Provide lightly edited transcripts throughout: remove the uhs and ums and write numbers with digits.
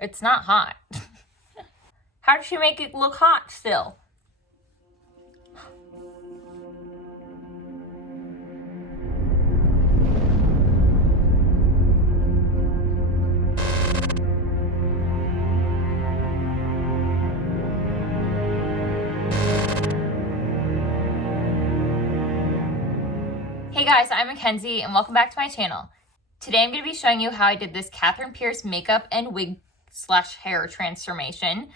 It's not hot. How did she make it look hot still? Hey guys, I'm Mackenzie and welcome back to my channel. Today I'm going to be showing you how I did this Katherine Pierce makeup and wig / hair transformation.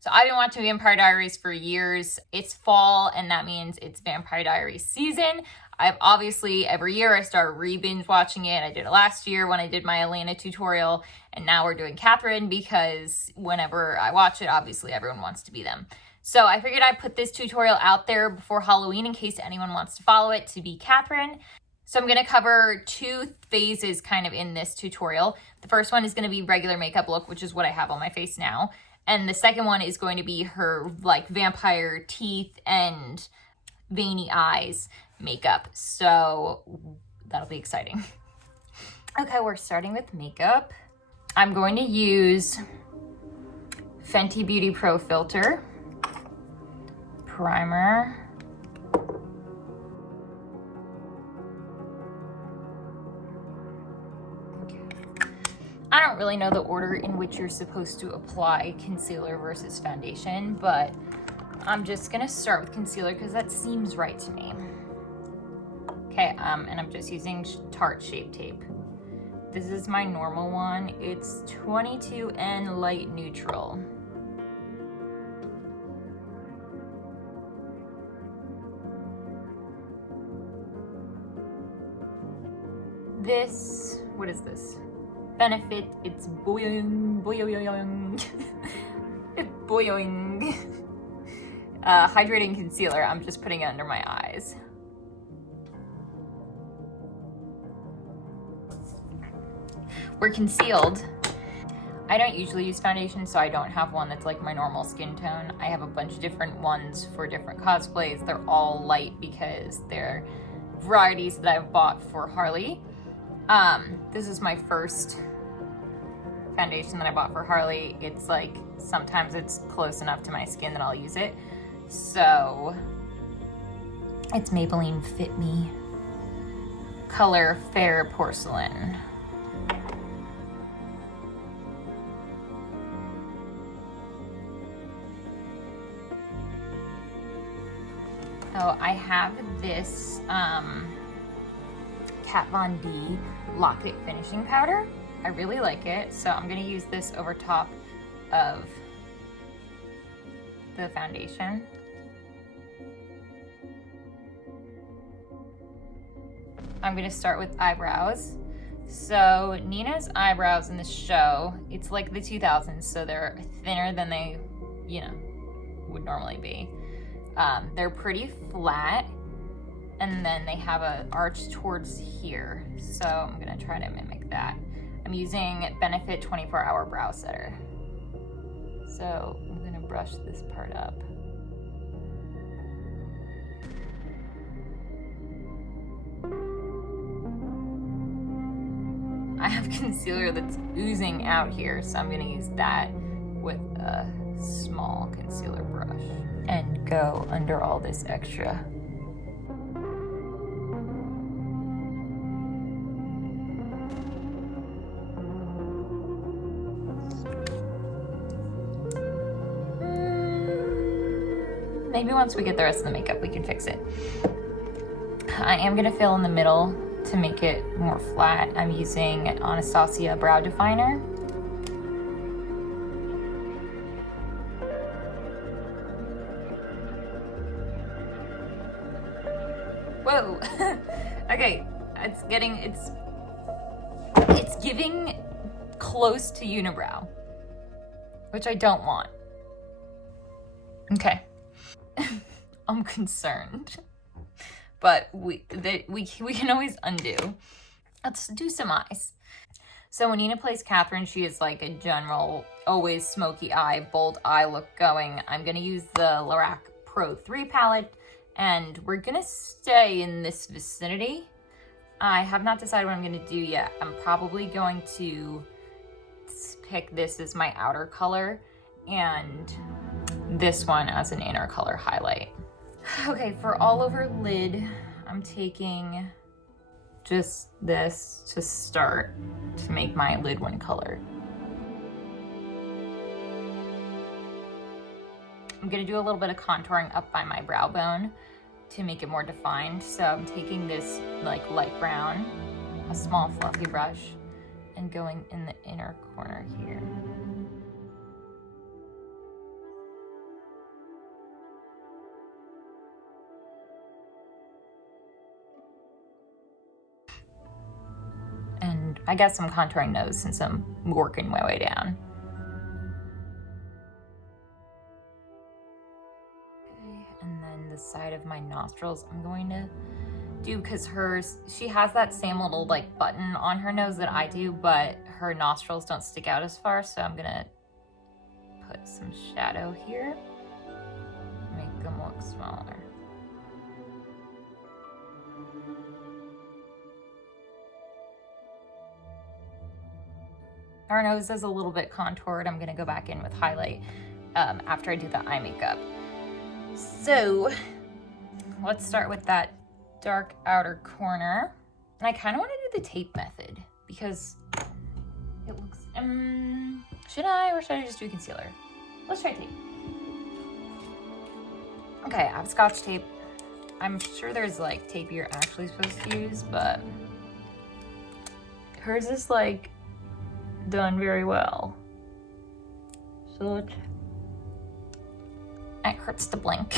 So I've been watching Vampire Diaries for years. It's fall and that means it's Vampire Diaries season. I've obviously every year I start re-binge watching it. I did it last year when I did my Eyeliner tutorial, and now we're doing Katherine because whenever I watch it, obviously everyone wants to be them. So I figured I'd put this tutorial out there before Halloween in case anyone wants to follow it to be Katherine. So I'm going to cover two phases kind of in this tutorial. The first one is going to be regular makeup look, which is what I have on my face now. And the second one is going to be her like vampire teeth and veiny eyes makeup. So that'll be exciting. Okay, we're starting with makeup. I'm going to use Fenty Beauty Pro Filtr primer. I don't really know the order in which you're supposed to apply concealer versus foundation, but I'm just gonna start with concealer because that seems right to me. Okay, and I'm just using Tarte Shape Tape. This is my normal one. It's 22N Light Neutral. This, what is this? Benefit, it's Boi-ing, Boi-ing, Boi-ing. Hydrating concealer, I'm just putting it under my eyes. We're concealed. I don't usually use foundation, so I don't have one that's like my normal skin tone. I have a bunch of different ones for different cosplays. They're all light because they're varieties that I've bought for Harley. This is my first foundation that I bought for Harley. It's like, sometimes it's close enough to my skin that I'll use it. So, it's Maybelline Fit Me color Fair Porcelain. Oh, I have this, Kat Von D Lock It Finishing Powder. I really like it, so I'm gonna use this over top of the foundation. I'm gonna start with eyebrows. So Nina's eyebrows in the show, it's like the 2000s, so they're thinner than they, you know, would normally be. They're pretty flat, and then they have an arch towards here. So I'm gonna try to mimic that. I'm using Benefit 24-Hour Brow Setter. So I'm gonna brush this part up. I have concealer that's oozing out here, so I'm gonna use that with a small concealer brush and go under all this extra. Maybe once we get the rest of the makeup, we can fix it. I am gonna fill in the middle to make it more flat. I'm using Anastasia Brow Definer. Whoa, okay, it's giving close to unibrow, which I don't want. Okay. I'm concerned, but we can always undo. Let's do some eyes. So when Nina plays Katherine, she is like a general, always smoky eye, bold eye look going. I'm gonna use the Lorac Pro 3 palette, and we're gonna stay in this vicinity. I have not decided what I'm gonna do yet. I'm probably going to pick this as my outer color and this one as an inner color highlight. Okay, for all over lid, I'm taking just this to start to make my lid one color. I'm gonna do a little bit of contouring up by my brow bone to make it more defined. So I'm taking this like light brown, a small fluffy brush, and going in the inner corner here. And I guess I'm contouring nose since I'm working my way down. Okay, and then the side of my nostrils I'm going to do, because she has that same little like button on her nose that I do, but her nostrils don't stick out as far, so I'm gonna put some shadow here, make them look smaller. Our nose is a little bit contoured. I'm gonna go back in with highlight after I do the eye makeup. So let's start with that dark outer corner. And I kind of want to do the tape method because it looks, should I, or should I just do concealer? Let's try tape. Okay, I have Scotch tape. I'm sure there's like tape you're actually supposed to use, but hers is like done very well. So it hurts to blink.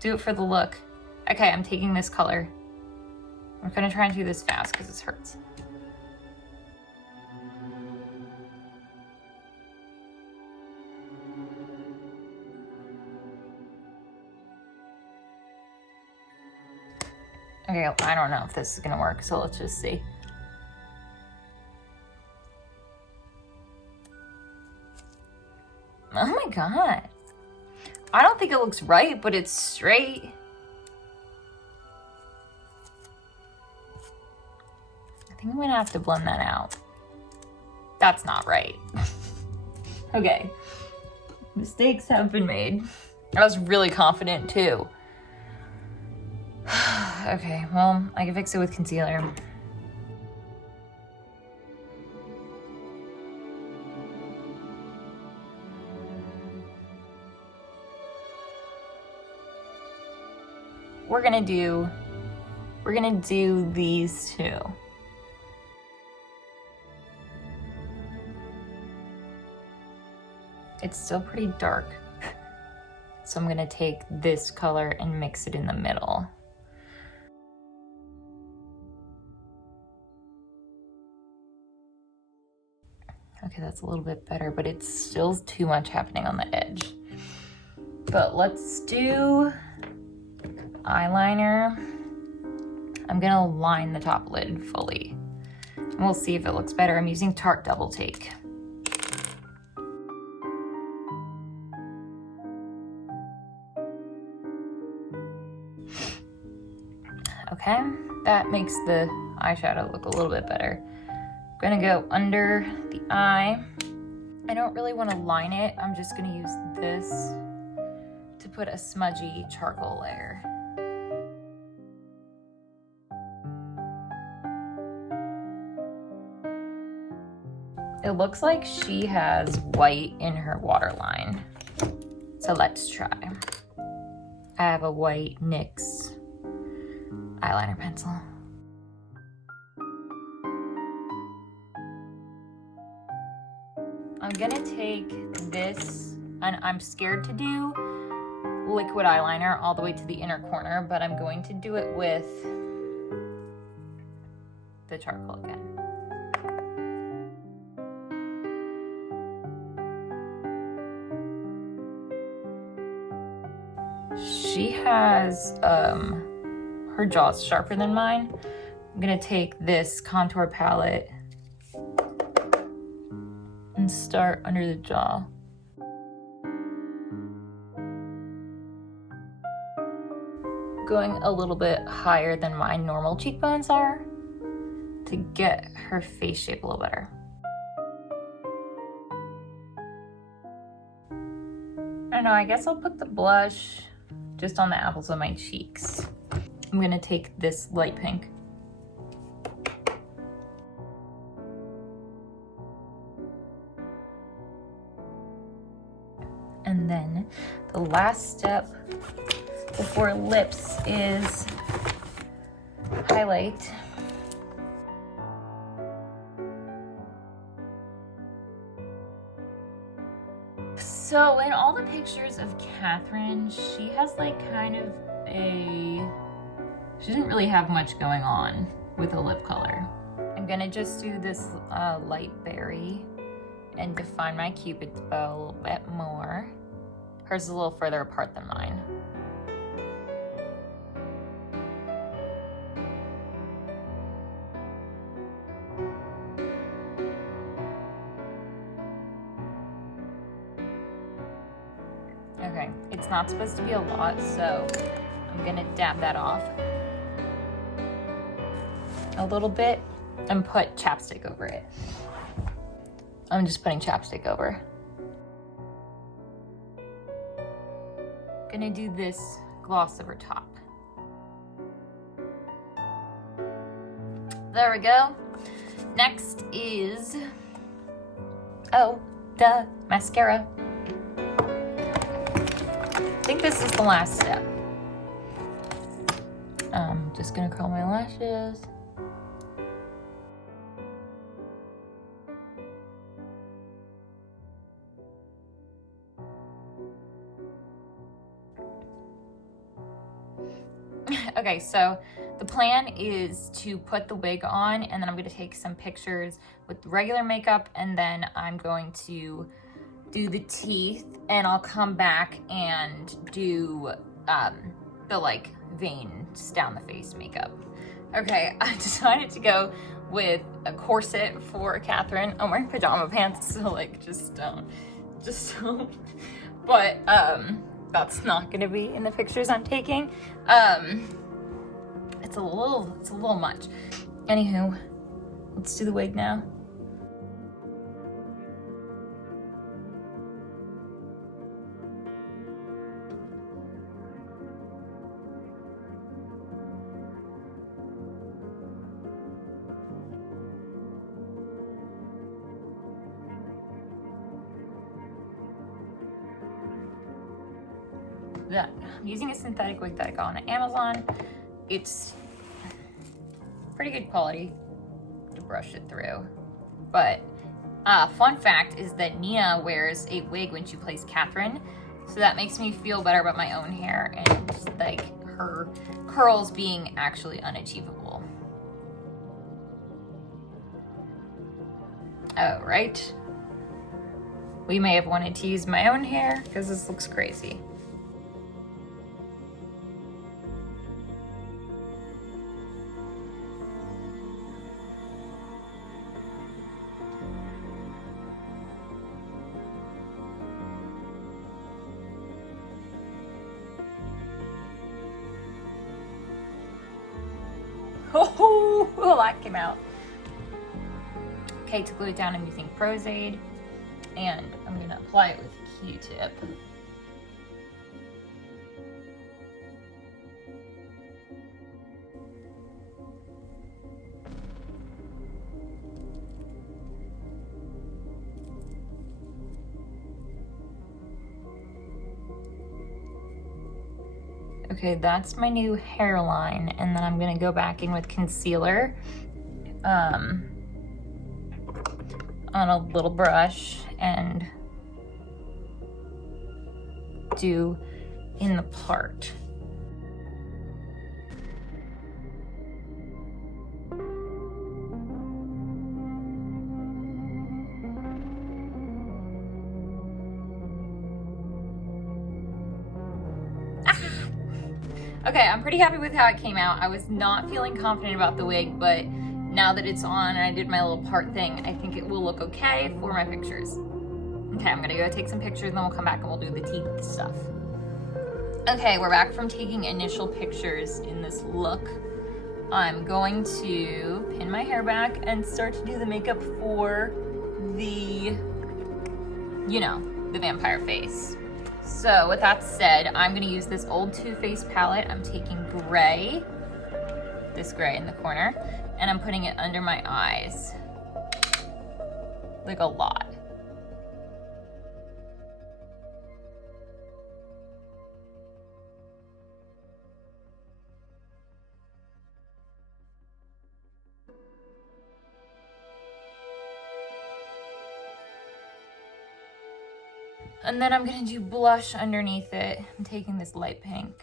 Do it for the look. Okay, I'm taking this color. I'm gonna try and do this fast because it hurts. Okay, I don't know if this is gonna work, so let's just see. Oh my god. I don't think it looks right, but it's straight. I think I'm gonna have to blend that out. That's not right. Okay. Mistakes have been made. I was really confident too. Okay, well, I can fix it with concealer. We're gonna do these two. It's still pretty dark. So I'm gonna take this color and mix it in the middle. Okay, that's a little bit better, but it's still too much happening on the edge. But let's do eyeliner. I'm gonna line the top lid fully. And we'll see if it looks better. I'm using Tarte Double Take. Okay, that makes the eyeshadow look a little bit better. I'm gonna go under the eye. I don't really want to line it. I'm just gonna use this to put a smudgy charcoal layer. It looks like she has white in her waterline. So let's try. I have a white NYX eyeliner pencil. I'm gonna take this, and I'm scared to do liquid eyeliner all the way to the inner corner, but I'm going to do it with the charcoal again. She has, her jaw's sharper than mine. I'm gonna take this contour palette and start under the jaw. Going a little bit higher than my normal cheekbones are. to get her face shape a little better. I don't know, I guess I'll put the blush just on the apples of my cheeks. I'm gonna take this light pink. And then the last step before lips is highlight. So in all the pictures of Katherine, she has like kind of she didn't really have much going on with a lip color. I'm gonna just do this light berry and define my Cupid's bow a little bit more. Hers is a little further apart than mine. Okay, it's not supposed to be a lot, so I'm gonna dab that off a little bit and put chapstick over it. I'm just putting chapstick over. Gonna do this gloss over top. There we go. Next is, the mascara. I think this is the last step. Just gonna curl my lashes. Okay, so the plan is to put the wig on, and then I'm going to take some pictures with regular makeup, and then I'm going to do the teeth, and I'll come back and do the like veins down the face makeup. Okay, I decided to go with a corset for Katherine. I'm wearing pajama pants, so like just don't. But that's not gonna be in the pictures I'm taking. It's a little much. Anywho, let's do the wig now. I'm using a synthetic wig that I got on Amazon. It's pretty good quality to brush it through. But fun fact is that Nia wears a wig when she plays Katherine, so that makes me feel better about my own hair and like her curls being actually unachievable. Oh, right. We may have wanted to use my own hair because this looks crazy. Oh, that came out. Okay, to glue it down, I'm using Pros-Aide, and I'm gonna apply it with a Q-tip. Okay, that's my new hairline, and then I'm gonna go back in with concealer on a little brush and do in the part. Okay, I'm pretty happy with how it came out. I was not feeling confident about the wig, but now that it's on and I did my little part thing, I think it will look okay for my pictures. Okay, I'm gonna go take some pictures and then we'll come back and we'll do the teeth stuff. Okay, we're back from taking initial pictures in this look. I'm going to pin my hair back and start to do the makeup for the, you know, the vampire face. So with that said, I'm gonna use this old Too Faced palette. I'm taking gray, this gray in the corner, and I'm putting it under my eyes, like a lot. And then I'm gonna do blush underneath it. I'm taking this light pink.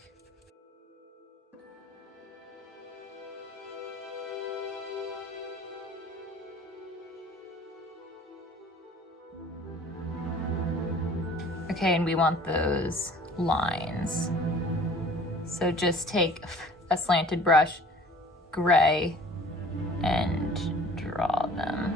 Okay, and we want those lines. So just take a slanted brush, gray, and draw them.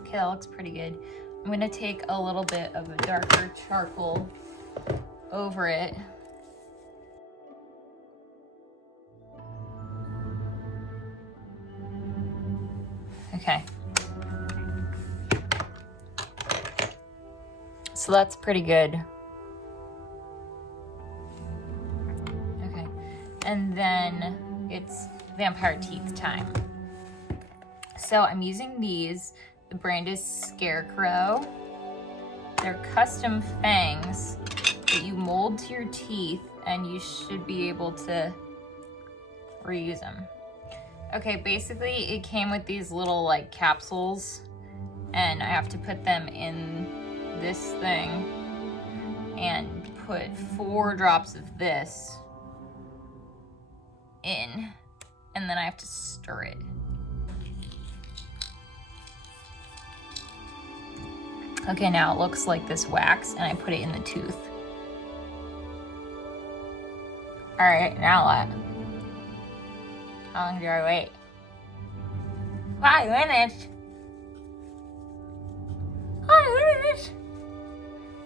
Okay, that looks pretty good. I'm gonna take a little bit of a darker charcoal over it. Okay. So that's pretty good. Okay. And then it's vampire teeth time. So I'm using these. The brand is Scarecrow. They're custom fangs that you mold to your teeth, and you should be able to reuse them. Okay, basically it came with these little like capsules, and I have to put them in this thing and put 4 drops of this in, and then I have to stir it. Okay, now it looks like this wax, and I put it in the tooth. All right, now what? How long do I wait? 5 minutes. 5 minutes.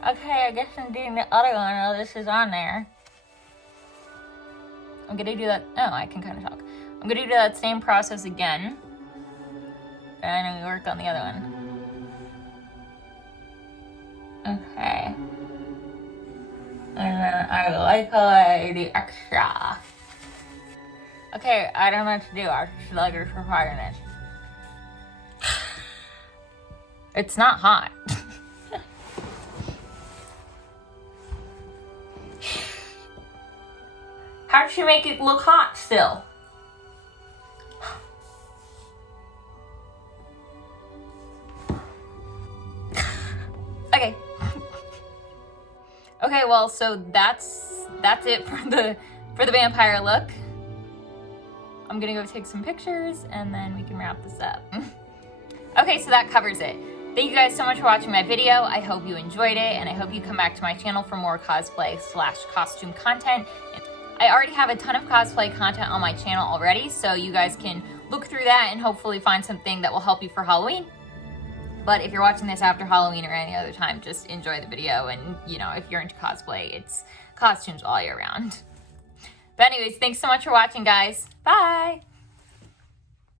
Okay, I guess I'm doing the other one while this is on there. I'm gonna do that. Oh, I can kind of talk. I'm gonna do that same process again, and then we work on the other one. Okay. And then I like the extra. Okay, I don't know what to do. I should like it for 5 minutes. It's not hot. How did she make it look hot still? Okay. Okay, well, so that's it for the vampire look. I'm gonna go take some pictures and then we can wrap this up. Okay, so that covers it. Thank you guys so much for watching my video. I hope you enjoyed it, and I hope you come back to my channel for more cosplay/costume content. I already have a ton of cosplay content on my channel already, so you guys can look through that and hopefully find something that will help you for Halloween. But if you're watching this after Halloween or any other time, just enjoy the video, and you know, if you're into cosplay, it's costumes all year round. But anyways, thanks so much for watching, guys. Bye!